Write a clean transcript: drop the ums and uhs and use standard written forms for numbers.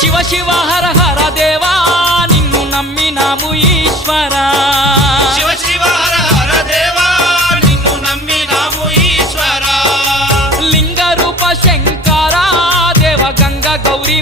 శివ శివ హర హర దేవా నిన్ను నమ్మినాము ఈశ్వరా శివ శివ హర హర దేవా నిన్ను నమ్మినాము ఈశ్వరా లింగ రూప శంకరా దేవ గంగ గౌరీ